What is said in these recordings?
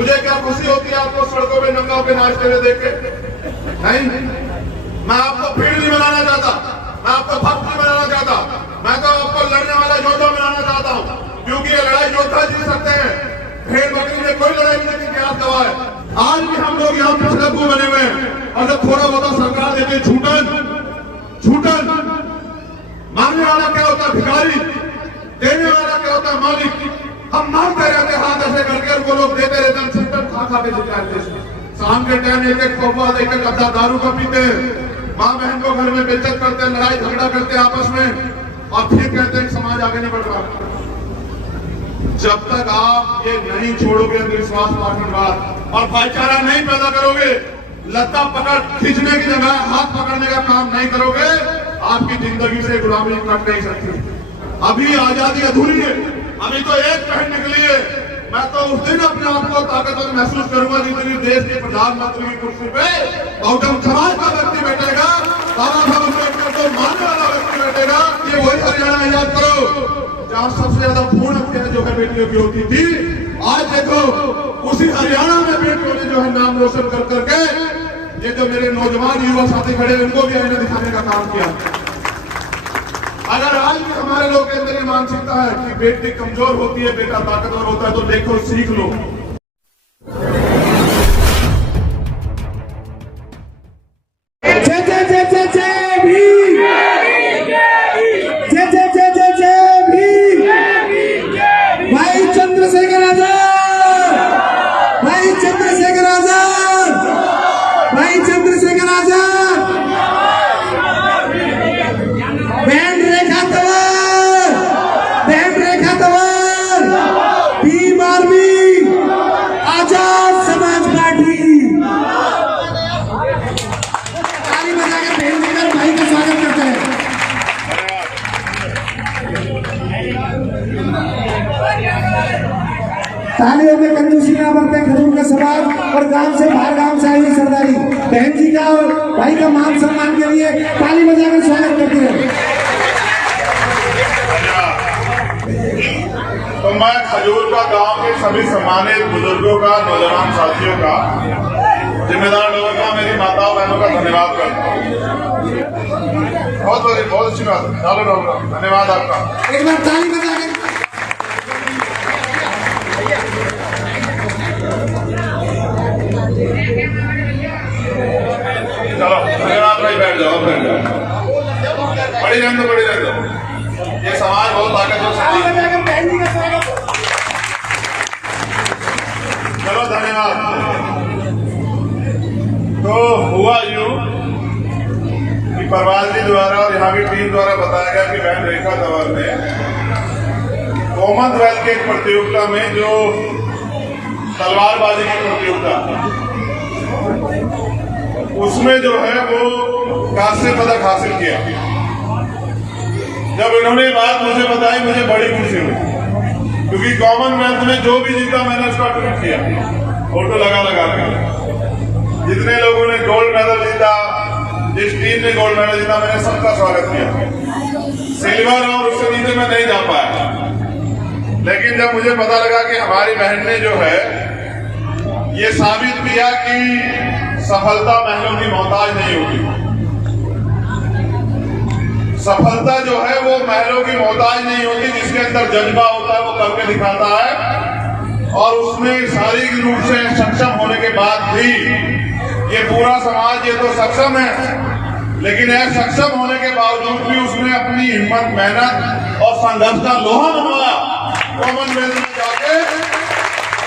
मुझे क्या खुशी होती है आपको सड़कों पे नंगा पे नाचते हुए देख के? नहीं, मैं आपको भीड़ नहीं बनाना चाहता, मैं आपको भक्त नहीं बनाना चाहता, मैं तो आपको लड़ने वाला योद्धा बनाना चाहता हूँ, क्योंकि ये लड़ाई योद्धा जीत सकते हैं। भेड़ बकरी में कोई लड़ाई नहीं की क्या दवा है। आज भी हम लोग यहाँ पिछड़े बने हुए हैं और जब थोड़ा बहुत सरकार देती है छूटन मांगने वाला क्या होता है भिखारी, देने वाला क्या होता है मालिक। हम मांगते रहते हाथ ऐसे करके उनको लोग देते रहते, हम सिस्टम खा के जिताते। शाम के टाइम एक एक पौवा एक एक अद्धा दारू का पीते हैं, माँ बहन को घर में बेइज्जत करते हैं, लड़ाई झगड़ा करते हैं आपस में और फिर कहते हैं समाज आगे नहीं बढ़ रहा। जब तक आप ये नहीं छोड़ोगे अंधविश्वास पाखंडवाद और भाईचारा नहीं पैदा करोगे, लत्ता पकड़ खींचने की जगह हाथ पकड़ने का काम नहीं करोगे, आपकी जिंदगी से गुलामी कट नहीं सकती। अभी आजादी अधूरी है, अभी तो एक पहन निकली है। मैं तो उस दिन अपने आप को ताकतवर महसूस करूंगा जितनी देश के प्रधानमंत्री की कुर्सी पे बहुजन समाज का व्यक्ति बैठेगा, बाबा साहब अम्बेडकर को मानने वाला व्यक्ति बैठेगा। ये वही हरियाणा याद करो जहाँ सबसे ज्यादा भ्रूण हत्या जो है बेटियों की होती थी। आज देखो उसी हरियाणा में बेटियों ने जो है नाम रोशन कर करके ये जो मेरे नौजवान युवा साथी खड़े उनको भी आईना दिखाने का काम किया। अगर आज भी हमारे लोग के अंदर ये मानसिकता है कि बेटी कमजोर होती है बेटा ताकतवर होता है, तो देखो सीख लो। भाई चंद्रशेखर आजाद, भाई चंद्रशेखर आजाद, भाई चंद्रशेखर आजाद। बैंड रेखा तंवर, बैंड रेखा तंवर, भीम आर्मी, आजाद समाज पार्टी। ताली बजाकर भेज देकर भाई का स्वागत करते हैं। तालियों में कंजूसी ना बरतें खजूर का सवाल और गांव से बाहर गांव से आई सरदारी बहन जी का और भाई का मान सम्मान के लिए ताली बजाकर स्वागत करते हैं। तो मैं खजूर का गांव के सभी सम्मानित बुजुर्गों का, नौजवान साथियों का, जिम्मेदार लोगों का, मेरी माताओं बहनों का धन्यवाद करता हूँ। बहुत अच्छी बात है। चलो धन्यवाद आपका। एक बार ताली बजाकर चलो धन्यवाद भाई, बैठ जाओ बैठ जाओ। बड़ी रहने दो। ये समाज बहुत ताकतवर समाज है। चलो धन्यवाद। तो हुआ यूं कि परवाज जी द्वारा और यहाँ की टीम द्वारा बताया गया कि बहन रेखा तंवर ने कॉमनवेल्थ के प्रतियोगिता में जो तलवारबाजी की प्रतियोगिता उसमें जो है वो कांस्य पदक हासिल किया। जब इन्होंने बात मुझे बताई मुझे बड़ी खुशी हुई, क्योंकि कॉमनवेल्थ में जो भी जीता मैंने उसका ट्वीट किया, फोटो लगा कर। जितने लोगों ने गोल्ड मेडल जीता, जिस टीम ने गोल्ड मेडल जीता, मैंने सबका स्वागत किया। सिल्वर और उससे नीचे मैं नहीं जा पाया, लेकिन जब मुझे पता लगा कि हमारी बहन ने जो है ये साबित किया कि सफलता महलों की मोहताज नहीं होती। सफलता जो है वो महलों की मोहताज नहीं होती, जिसके अंदर जज्बा होता है वो करके दिखाता है। और उसमें शारीरिक रूप से सक्षम होने के बाद भी ये पूरा समाज ये तो सक्षम है, लेकिन यह सक्षम होने के बावजूद भी उसने अपनी हिम्मत, मेहनत और संघर्ष का लोहा मनवाया कॉमनवेल्थ में जाके।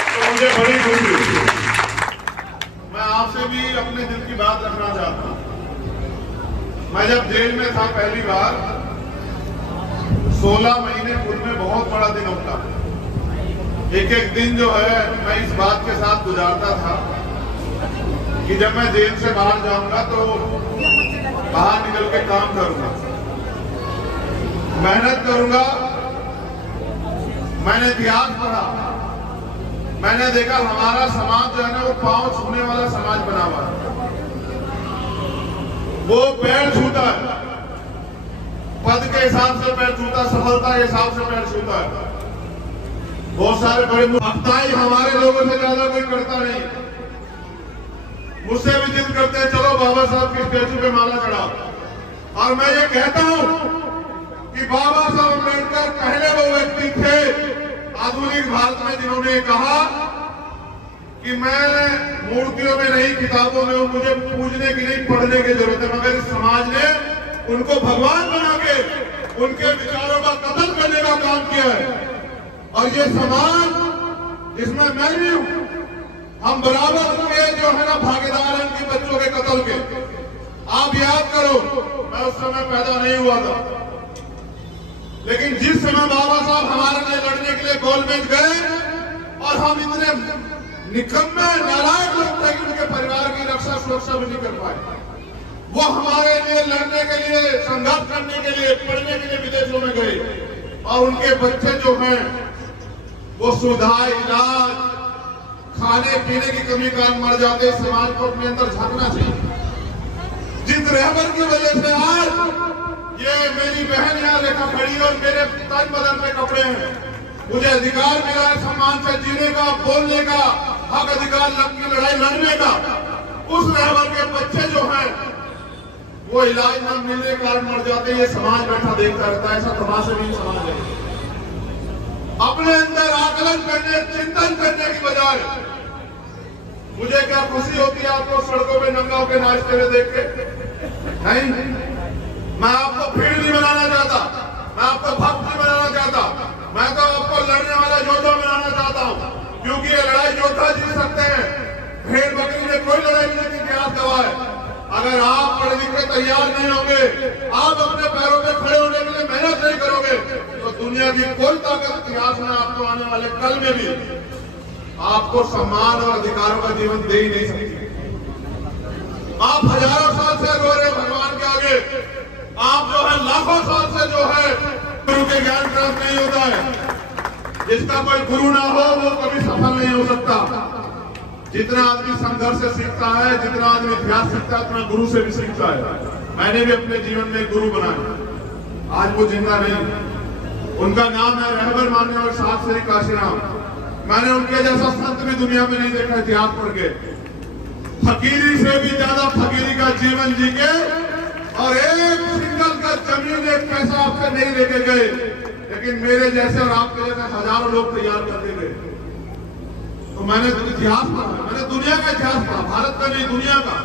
तो मुझे बड़ी खुशी हुई। मैं आपसे भी अपने दिल की बात रखना चाहता हूं। मैं जब जेल में था पहली बार, 16 महीने खुद में बहुत बड़ा दिन होता। एक एक दिन जो है मैं इस बात के साथ गुजारता था कि जब मैं जेल से बाहर जाऊंगा तो बाहर निकल के काम करूंगा, मेहनत करूंगा। मैंने इतिहास पढ़ा, मैंने देखा हमारा समाज जो है ना वो पांव छूने वाला समाज बना हुआ है। वो पैर छूता है, पद के हिसाब से पैर छूता, सफलता के हिसाब से पैर छूता है। बहुत सारे बड़े अफ्ताही हमारे लोगों से ज्यादा कोई करता नहीं। मुझसे भी जिद करते हैं चलो बाबा साहब के स्टैचू पे माला चढ़ाओ। और मैं ये कहता हूं कि बाबा साहब अम्बेडकर पहले वो व्यक्ति थे आधुनिक भारत में जिन्होंने कहा कि मैं मूर्तियों में नहीं, किताबों में हूं, मुझे पूजने की नहीं, पढ़ने की जरूरत है। मगर इस समाज ने उनको भगवान बना के उनके विचारों का कत्ल करने का काम किया है। और ये समाज जिसमें मैं भी हूं, हम बराबर के जो है ना भागीदार हैं उनके बच्चों के कत्ल के। आप याद करो, मैं उस समय पैदा नहीं हुआ था, लेकिन जिस समय बाबा साहब हमारे लिए लड़ने के लिए गोलमेज गए और हम इतने निकम्मे नालायक लोग थे कि उनके परिवार की रक्षा सुरक्षा भी नहीं कर पाए। वो हमारे लिए लड़ने के लिए, संघर्ष करने के लिए, पढ़ने के लिए विदेशों में गए और उनके बच्चे जो हैं वो सुविधा, इलाज, खाने पीने की कमी कारण मर जाते। समाज को अपने अंदर झांकना चाहिए। जिस रहबर की वजह से आज ये मेरी बहन यहाँ रेखा खड़ी है और मेरे तन बदन पे कपड़े हैं, मुझे अधिकार मिला है सम्मान से जीने का, बोलने का, हक अधिकार की लड़ाई लड़ने का। उस रहबर के बच्चे जो हैं वो इलाज न मिलने के कारण मर जाते। ये समाज बैठा देखता रहता है। ऐसा तमाशा नहीं समाज है। अपने अंदर आकलन करने, चिंतन करने की बजाय मुझे क्या खुशी होती है आपको सड़कों पे नंगा होकर नाचते हुए देख के? नहीं, मैं आपको भीड़ नहीं बनाना चाहता, मैं आपको भक्त नहीं बनाना चाहता, मैं तो आपको लड़ने वाला योद्धा बनाना चाहता हूं। क्योंकि ये लड़ाई योद्धा जीत सकते हैं। भेड़ बकरी ने कोई लड़ाई नहीं की, इतिहास गवाह है। अगर आप पढ़ लिख के तैयार नहीं होंगे, आप अपने पैरों पे खड़े होने के लिए मेहनत नहीं करोगे, तो दुनिया की कोई ताकत इतिहास में आपको आने वाले कल में भी आपको सम्मान और अधिकारों का जीवन दे ही नहीं सकती। आप हजारों साल से रो रहे भगवान के आगे, आप जो है लाखों साल से जो है गुरु के ज्ञान प्राप्त नहीं होता है। जिसका कोई गुरु ना हो वो कभी सफल नहीं हो सकता। जितना आदमी संघर्ष से सीखता है, जितना आदमी इतिहास सीखता है, उतना गुरु से भी सीखता है। मैंने भी अपने जीवन में गुरु बनाया, आज वो जिंदा नहीं। उनका नाम है रहबर मानने और साथ श्री काशीराम। मैंने उनके जैसा संत भी दुनिया में नहीं देखा इतिहास पढ़ के। फकीरी से भी ज्यादा फकीरी का जीवन जी के और एक सिंगल का जमीन, एक पैसा आपसे नहीं लेके गए, लेकिन मेरे जैसे और आपके जैसे हजारों लोग तैयार करते गए। तो मैंने इतिहास पढ़ा, मैंने दुनिया का इतिहास पढ़ा, भारत का नहीं दुनिया का।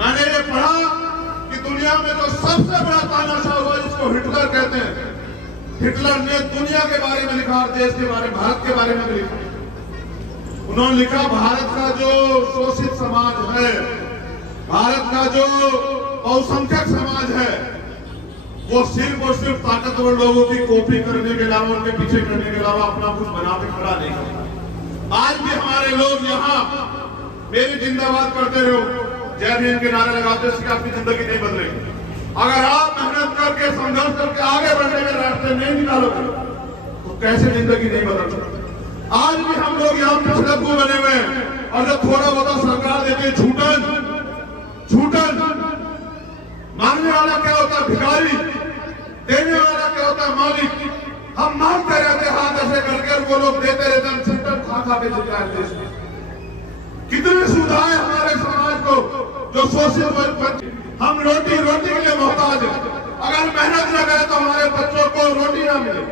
मैंने ये पढ़ा कि दुनिया में जो सबसे बड़ा तानाशाह हुआ जिसको हिटलर कहते हैं, हिटलर ने दुनिया के बारे में लिखा और देश के बारे में, भारत के बारे में भी लिखा। उन्होंने लिखा भारत का जो शोषित समाज है, भारत का जो बहुसंख्यक समाज है, वो सिर्फ और सिर्फ ताकतवर लोगों की कॉपी करने के अलावा, उनके पीछे करने के अलावा अपना कुछ बना के खड़ा नहीं करता। आज भी हमारे लोग यहाँ मेरी जिंदाबाद करते रहो, जय भीम के नारे लगाते, इससे आपकी जिंदगी नहीं बदलेगी। अगर आप मेहनत करके, संघर्ष करके आगे बढ़ने के रास्ते नहीं निकालोगे तो कैसे जिंदगी नहीं बदल सकती। आज भी हम लोग यहाँ पिछड़े बने हुए हैं और जब थोड़ा बहुत सरकार देती है झूठन मांगने वाला क्या होता है भिखारी, देने वाला क्या होता है मालिक। हम मांगते रहते हाथ ऐसे करके, वो लोग देते रहते, हम चिंतन खा खा के जिता है देश में। कितनी सुविधाएं हमारे समाज को जो शोषित, हम रोटी के लिए मोहताज है। अगर मेहनत न करें तो हमारे बच्चों को रोटी ना मिले।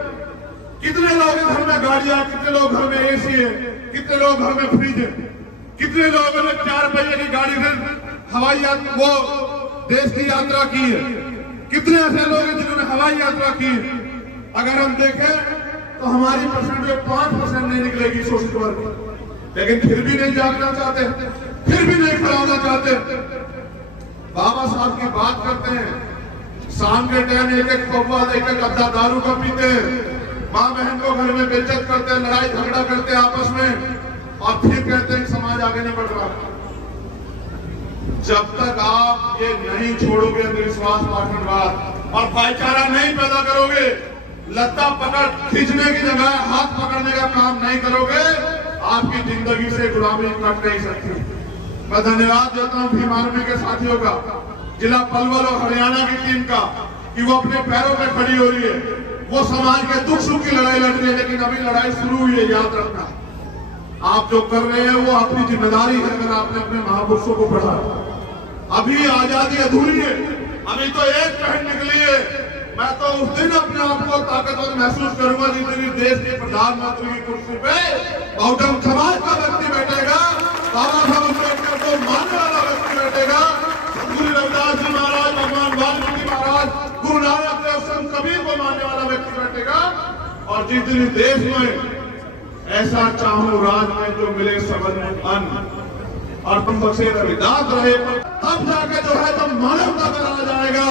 कितने लोग घर में गाड़ियां, कितने लोग घर में एसी है, कितने लोग घर में फ्रिज है, कितने लोगों ने 4 पहिए की गाड़ी से हवाई वो देश की यात्रा की है। कितने ऐसे लोग हैं जिन्होंने हवाई यात्रा की है। अगर हम देखें तो हमारी परसेंटेज 5% नहीं निकलेगी शोषित वर्ग, लेकिन फिर भी नहीं जागना चाहते, फिर भी नहीं खड़ा होना चाहते। बाबा साहब की बात करते हैं, शाम के टाइम एक कौवा, एक अद्धा दारू का पीते हैं, माँ बहन को घर में बेइज्जत करते हैं, लड़ाई झगड़ा करते हैं आपस में, और फिर कहते हैं समाज आगे नहीं बढ़ रहा। जब तक आप ये नहीं छोड़ोगे, अंधविश्वास, पाखंडवाद और भाईचारा नहीं पैदा करोगे, लत्ता पकड़ खींचने की जगह हाथ पकड़ने का काम नहीं करोगे, आपकी जिंदगी से गुलामी कट नहीं सकती। मैं धन्यवाद देता हूं भीम आर्मी के साथियों का, जिला पलवल और हरियाणा की टीम का, कि वो अपने पैरों पे खड़ी हो रही है। वो समाज के दुख सुख की लड़ाई लड़ रही है, लेकिन अभी लड़ाई शुरू हुई है। याद रखना, आप जो कर रहे हैं वो आपकी जिम्मेदारी है। अगर आपने अपने महापुरुषों को पढ़ा, अभी आजादी अधूरी है, अभी तो एक पहन निकली है। मैं तो उस दिन अपने आप को ताकतवर महसूस करूंगा जिस दिन देश के प्रधानमंत्री की कुर्सी पे बहुजन समाज का व्यक्ति बैठेगा, बाबा साहब अम्बेडकर को मानने वाला व्यक्ति बैठेगा, गुरु रविदास जी महाराज, भगवान वाल्मीकि महाराज, गुरु नानक देव, संत कबीर को मानने वाला व्यक्ति बैठेगा। और जिस दिन देश में ऐसा चाहूं राज में जो मिले सबन अन्न और तुम बख्शे रविदास रहे, तब जाके जो है जब मानवता पर आ जाएगा,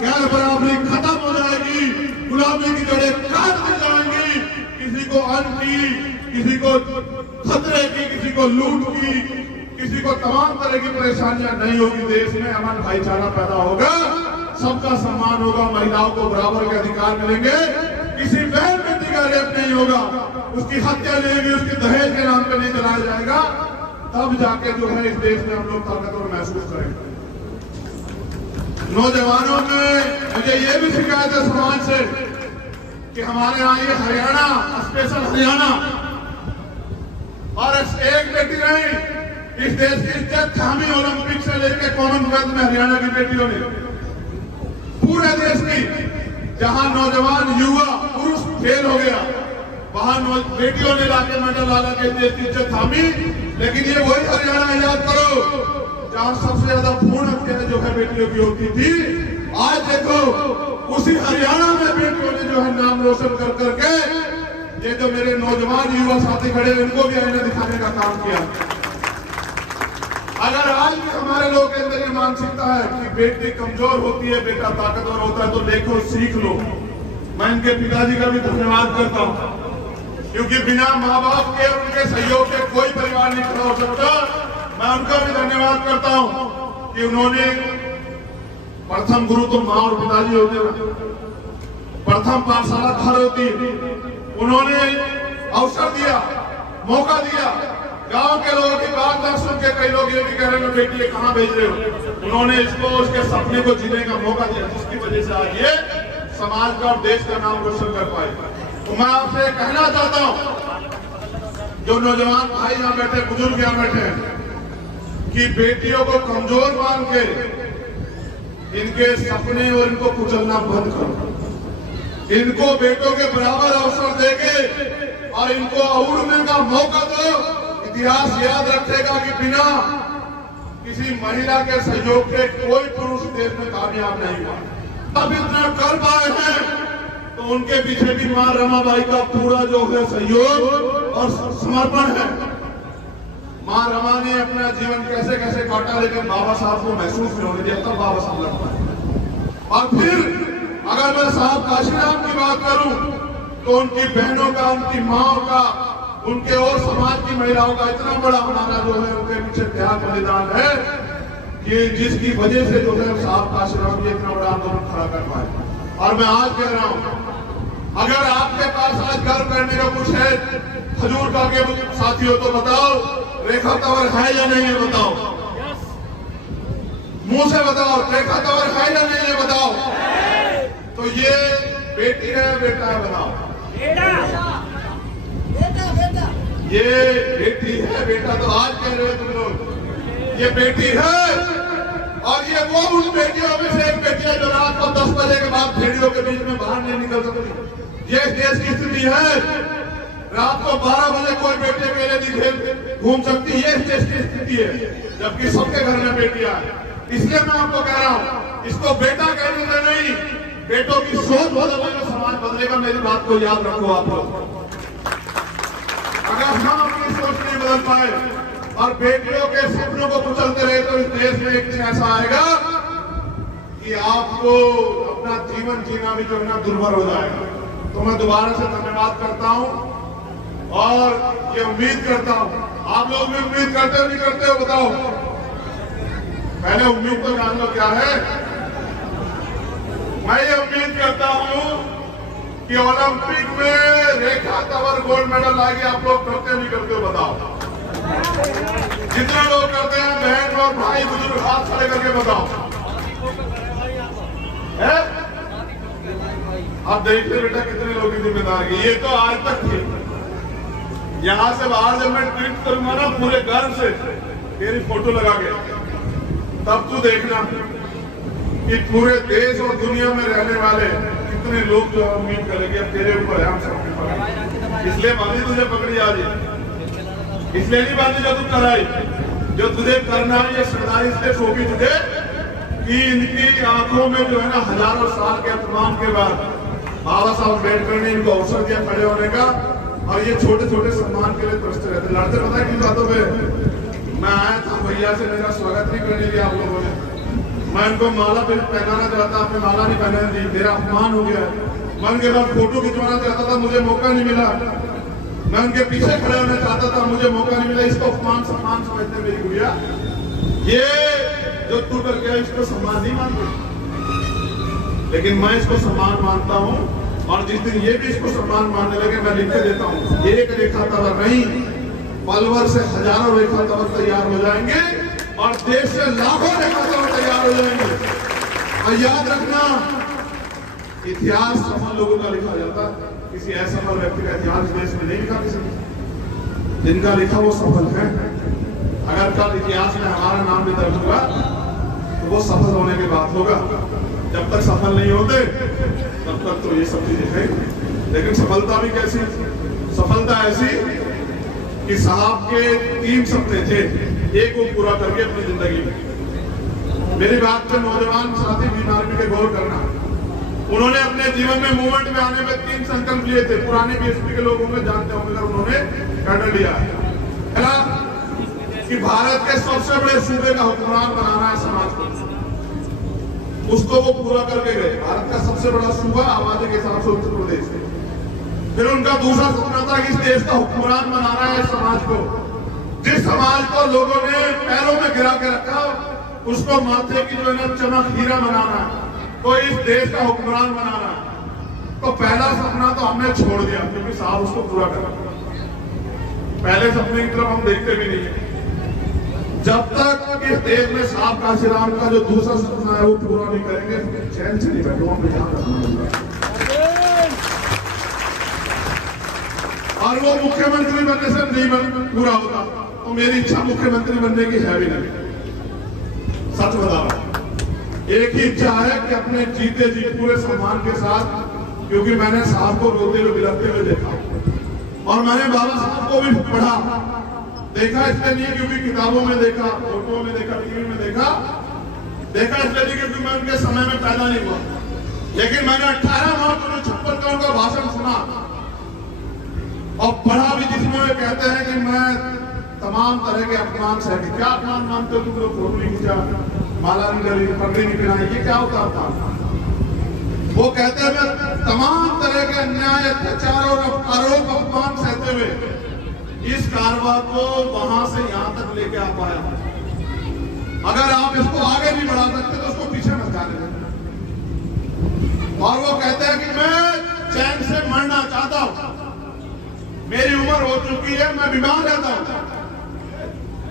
गैर बराबरी खत्म हो जाएगी, गुलामी की जड़ें काट दी जाएंगी, किसी को अन्न की, किसी को खतरे की, किसी को लूट की, किसी को तमाम तरह की परेशानियां नहीं होगी। देश में अमन भाईचारा पैदा होगा, सबका सम्मान होगा, महिलाओं को बराबर के अधिकार मिलेंगे, किसी बहन बेटी का रेप नहीं होगा, उसकी हत्या नहीं होगी, उसके दहेज के नाम पे नहीं चलाया जाएगा। तब जाके जो है इस देश में हम लोग ताकतवर महसूस करेंगे। नौजवानों में मुझे ये भी शिकायत है समाज से कि हमारे यहाँ ये हरियाणा, स्पेशल हरियाणा, और एक बेटी नहीं, इस देश की इज्जत थामी ओलंपिक से लेकर कॉमनवेल्थ में हरियाणा की बेटियों ने, पूरे देश की, जहां नौजवान युवा पुरुष फेल हो गया, वहां बेटियों ने लाके मेडल ला के देश की इज्जत थामी। लेकिन ये वही हरियाणा, याद करो, जहां सबसे ज्यादा भ्रूण हत्या जो है बेटियों की होती थी। आज देखो उसी हरियाणा में बेटियों ने जो है नाम रोशन कर करके, ये जो मेरे नौजवान युवा साथी खड़े हैं, इनको भी आईना दिखाने का काम किया। अगर आज भी हमारे लोगों के अंदर ये मानसिकता है कि बेटी कमजोर होती है, बेटा ताकतवर होता है, तो देखो सीख लो। मैं इनके पिताजी का भी धन्यवाद करता हूँ, क्योंकि बिना माँ बाप के और उनके सहयोग के कोई परिवार नहीं खड़ा हो सकता। मैं उनका भी धन्यवाद करता हूँ कि उन्होंने, प्रथम गुरु तो माँ और पिताजी होते हैं, प्रथम पाठशाला घर होती, उन्होंने अवसर दिया, मौका दिया। गांव के लोगों की बात ना सुन के कई लोग ये भी कह रहे हैं बेटी ये कहाँ भेज रहे हो। उन्होंने इसको, उसके सपने को जीने का मौका दिया, जिसकी वजह से आज ये समाज का और देश का नाम रोशन कर पाए। तो मैं आपसे कहना चाहता हूं, जो नौजवान भाई यहाँ बैठे, बुजुर्ग यहाँ बैठे, कि बेटियों को कमजोर मान के इनके सपने और इनको कुचलना बंद करो। इनको बेटों के बराबर अवसर देके और इनको उड़ने का मौका दो। इतिहास याद रखेगा कि बिना किसी महिला के सहयोग के कोई पुरुष देश में कामयाब नहीं हुआ। अब इतना कर पाए हैं तो उनके पीछे भी मां रमाबाई का पूरा जो है सहयोग और समर्पण है। मां रमा ने अपना जीवन कैसे कैसे काटा, लेकिन बाबा साहब को महसूस नहीं होने दिया, तब बाबा साहब लड़ पाए। और फिर अगर मैं साहब काशीराम की बात करूं तो उनकी बहनों का, उनकी माओ का, उनके और समाज की महिलाओं का इतना बड़ा हमारा जो है उनके पीछे त्याग बलिदान है कि जिसकी वजह से जो है साहब काशीराम जी इतना बड़ा आंदोलन खड़ा कर पाए। और मैं आज कह रहा हूं, अगर आपके पास आज गर्व करने का कुछ है हजूर का के साथियों, तो बताओ रेखा तंवर है या नहीं है, बताओ, मुंह से बताओ, रेखा तंवर है या नहीं है, बताओ। तो ये बेटी है बेटा है, बताओ। ये बेटी है बेटा, तो आज कह रहे हो तुम लोग ये बेटी है। और ये वो उन बेटियों में से एक बेटी है जो रात को 10 बजे के बाद भेड़ियों के बीच में बाहर नहीं निकल सकती। ये देश की स्थिति है। रात को 12 बजे कोई बेटी अकेले नहीं घूम सकती, ये देश की स्थिति है, जबकि सबके घर में बेटियां हैं। इसलिए मैं आपको कह रहा हूं, इसको बेटा कहने से नहीं, बेटों की सोच बदलेगा, समाज बदलेगा। मेरी बात को याद रखो आप लोग। अगर हम अपनी सोच नहीं बदल पाए और बेटियों के सपनों को कुचलते रहे तो इस देश में एक दिन ऐसा आएगा कि आपको अपना जीवन जीना भी जो है ना दुर्भर हो जाएगा। तो मैं दोबारा से धन्यवाद करता हूं और ये उम्मीद करता हूं, आप लोग भी उम्मीद करते हो नहीं करते हो, बताओ। पहले उम्मीद तो जान लो क्या है। मैं ये उम्मीद करता हूं कि ओलंपिक में रेखा तंवर गोल्ड मेडल लाएगी। आप लोग करते नहीं करते हो, बताओ। जितने लोग करते हैं, बहन और भाई बुजुर्ग हाथ खड़े करके बताओ। अब देखिए बेटा कितने लोगों की जिम्मेदारी, ये तो आज तक थी। यहाँ से बाहर जब मैं ट्वीट करूंगा ना पूरे घर से मेरी फोटो लगा के, तब तू देखना कि पूरे देश और दुनिया में रहने वाले कितने लोग जो उम्मीद करेंगे अब तेरे ऊपर है, हम सब पकड़। इसलिए बांधी तुझे पकड़ी आज, इसलिए नहीं बांधी जो तू कराई, जो तुझे करना है ये सरदारी इसलिए सौंपी तुझे कि इनकी आंखों में जो है ना हजारों साल के अपमान के बाद बाबा साहब अम्बेडकर ने इनको अवसर दिया खड़े होने का, और ये छोटे छोटे सम्मान के लिए तरसते रहते। लड़ते पता है किन बातों पे? मैं आया था भैया से, मेरा स्वागत नहीं करने दिया आप लोगों ने, मैं इनको माला पहनाना चाहता, आपने माला नहीं पहनाने दी, मेरा अपमान हो गया। मैं उनके बाद फोटो खिंचवाना चाहता था, मुझे मौका नहीं मिला। मैं उनके पीछे खड़े होना चाहता था, मुझे मौका नहीं मिला। इसको अपमान सम्मान समझते मेरी गुड़िया, ये जो तू कर गया इसको सम्मान नहीं मानते, लेकिन मैं इसको सम्मान मानता हूँ। और जिस दिन ये भी इसको सम्मान मानने लगे मैं लिख के देता हूँ, एक रेखा तवर नहीं पलवर से हजारों रेखा तवर तैयार हो जाएंगे और देश से लाखों रेखा तवर तैयार हो जाएंगे। और याद रखना, इतिहास सफल लोगों का लिखा जाता है, किसी असफल व्यक्ति का इतिहास देश में नहीं लिखा किसी ने। जिनका लिखा वो सफल है। अगर कल इतिहास में हमारा नाम भी दर्ज होगा तो वो सफल होने के बाद होगा, जब तक सफल नहीं होते तब तक तो ये सब चीजें हैं। लेकिन सफलता भी कैसी? सफलता ऐसी कि साहब के 3 सपने थे, एक वो पूरा करके अपनी जिंदगी में। मेरी बात पे नौजवान साथी बीमारी के गौर करना, उन्होंने अपने जीवन में मूवमेंट में आने में 3 संकल्प लिए थे। पुराने बीएसपी के लोग होंगे जानते होंगे, उन्होंने कर लिया है कि भारत के सबसे बड़े सूबे का हुक्मरान बनाना है समाज को, उसको वो पूरा करके गए। भारत का सबसे बड़ा सूबा आबादी के हिसाब से उत्तर प्रदेश है। फिर उनका दूसरा सपना था कि इस देश का हुक्मरान बनाना है समाज को, जिस समाज को लोगों ने पैरों में गिरा के रखा उसको माथे की जो है ना चमक हीरा बनाना है, तो इस देश का हुक्मरान बनाना है। तो पहला सपना तो हमने छोड़ दिया क्योंकि साहब उसको पूरा कर, पहले सपने की तरफ हम देखते भी नहीं है। जब तक इस देश में साहब काशीराम का जो दूसरा सपना है वो पूरा नहीं करेंगे, चैन से नहीं बैठो, हम ध्यान रखना। और वो मुख्यमंत्री बनने से नहीं पूरा होता, तो मेरी इच्छा मुख्यमंत्री बनने की है भी नहीं। सच बता रहा हूं, एक ही इच्छा है कि अपने जीते जी पूरे सम्मान के साथ, क्योंकि मैंने साहब को रोते हुए बिलखते हुए देखा और मैंने बाबा साहब को भी पढ़ा देखा, इसलिए नहीं क्योंकि किताबों में देखा, फोटो में देखा, टीवी में देखा इसलिए नहीं क्योंकि मैं उनके समय में पैदा नहीं हुआ, लेकिन मैंने 18 मार्च 1956 का उनका भाषण सुना और पढ़ा भी, जिसमें वे कहते हैं कि मैं तमाम तरह के अपमान से, क्या अपमान मानते हो तुम लोग? फोटो नहीं खींचा, माला नहीं डाली, पगड़ी नहीं पहनाई, ये क्या होता था? वो कहते हैं मैं तमाम तरह के अन्याय, अत्याचार और आरोप अपमान सहते हुए इस कारवा को वहां से यहां तक लेके आ पाया। अगर आप इसको आगे नहीं बढ़ा सकते तो उसको पीछे मत जाने दें। और वो कहते हैं कि मैं चैन से मरना चाहता हूं, मेरी उम्र हो चुकी है, मैं बीमार रहता हूं,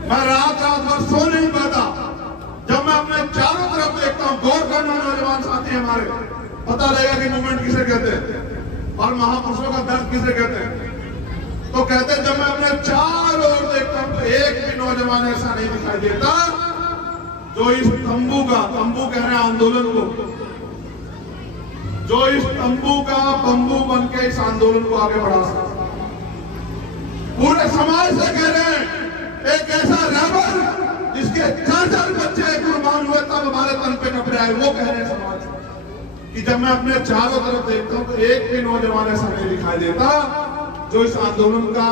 मैं रात भर सो नहीं पाता। जब मैं अपने चारों तरफ देखता हूं, गौर करना नौजवान साथी हमारे, पता लगेगा कि मूवमेंट किसे कहते हैं और महापुरुषों का दर्द किसे कहते हैं। तो कहते हैं जब मैं अपने चारों ओर देखता हूं तो एक भी नौजवान ऐसा नहीं दिखाई देता जो इस तंबू कह रहे हैं आंदोलन को, जो इस तंबू का बंबू बन के इस आंदोलन को आगे बढ़ा सकता। पूरे समाज से कह रहे हैं एक ऐसा रैबर जिसके 4 बच्चे कुर्बान हुए तब हमारे तन पे कपड़े आए, वो कह रहे हैं समाज कि जब मैं अपने चारों तरफ देखता हूं तो एक भी नौजवान ऐसा नहीं दिखाई देता जो इस आंदोलन का,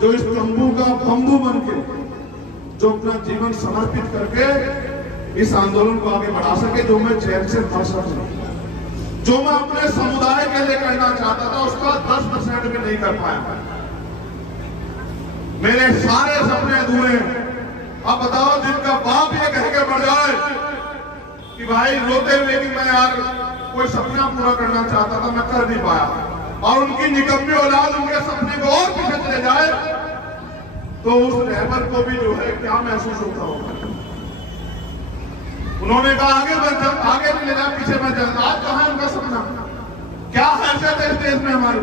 जो इस तंबू का बंबू बन के, जो अपना जीवन समर्पित करके इस आंदोलन को आगे बढ़ा सके, जो मैं चैन से मर सकूं, जो मैं अपने समुदाय के लिए करना चाहता था उसका 10% भी नहीं कर पाया। मेरे सारे सपने अधूरे हैं। अब बताओ, जिनका बाप ये कह के बढ़ जाए कि भाई रोते हुए कि मैं यार कोई सपना पूरा करना चाहता था, मैं कर नहीं पाया, और उनकी निकम्मी औलाद उनके सपने को और पीछे चले जाए, तो उस रहबर को भी जो है क्या महसूस होता होगा। उन्होंने कहा आगे बढ़, आगे नहीं ले जा, पीछे मत जा। आज कहां है उनका सपना? क्या हैसियत है इस देश में हमारी?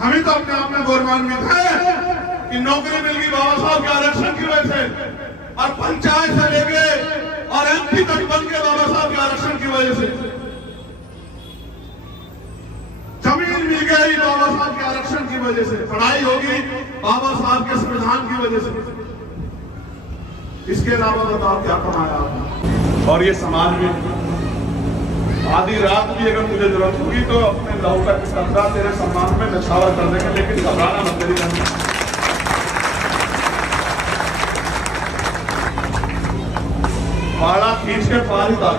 हम ही तो अपने आप में गौरवान्वित हैं कि नौकरी मिल गई बाबा साहब के आरक्षण की वजह से, और पंचायत से लेके और एमपी तक बन के बाबा साहब के आरक्षण की वजह से। जमीन मिल गई बाबा साहब के आरक्षण की वजह से, पढ़ाई होगी बाबा साहब के संविधान की वजह से। इसके अलावा बताओ क्या कमाया आपने? और ये समाज में आधी रात भी अगर मुझे जरूरत होगी तो अपने लहू का कतरा तेरे सम्मान में नछावर कर देंगे, लेकिन घबराना मत तेरी जान। पाला खींच के पार ही डाल,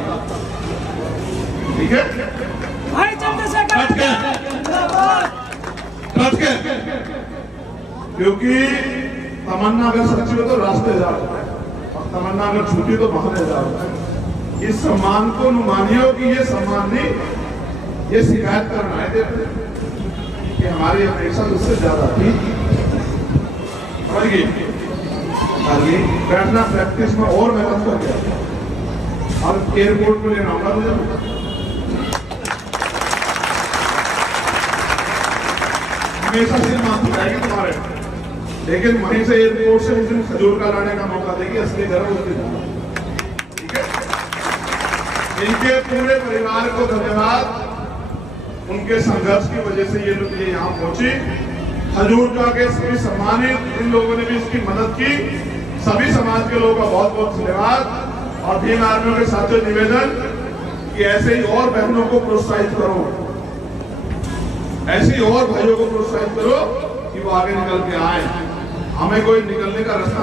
ठीक है भाई चंद्रशेखर कट के, क्योंकि तमन्ना अगर सच्ची हो तो रास्ते जा रहा है, और तमन्ना अगर झूठी तो बहाने जा रहा है। इस सम्मान को मानियो कि ये सम्मान नहीं, ये शिकायत करना है देते कि हमारी अपेक्षा उससे ज्यादा थी। समझिए, बैठना प्रैक्टिस में और मेहनत कर गया, और एयरपोर्ट में लेना होगा मुझे। हमेशा सिर माफ जाएगी तुम्हारे, लेकिन वहीं से एयरपोर्ट से मुझे खजूर का लाने का मौका देगी, असली घर उसके जाना। ठीक है, इनके पूरे परिवार को धन्यवाद, उनके संघर्ष की वजह से ये लोग ये यहाँ पहुंची। खजूर का के सभी सम्मानित इन लोगों ने भी इसकी मदद की, सभी समाज के लोगों का बहुत बहुत धन्यवाद। और भीम आर्मियों के साथियों निवेदन कि ऐसे ही और बहनों को प्रोत्साहित करो, ऐसे ही और भाइयों को प्रोत्साहित करो कि वो आगे निकल के आए। हमें कोई निकलने का रास्ता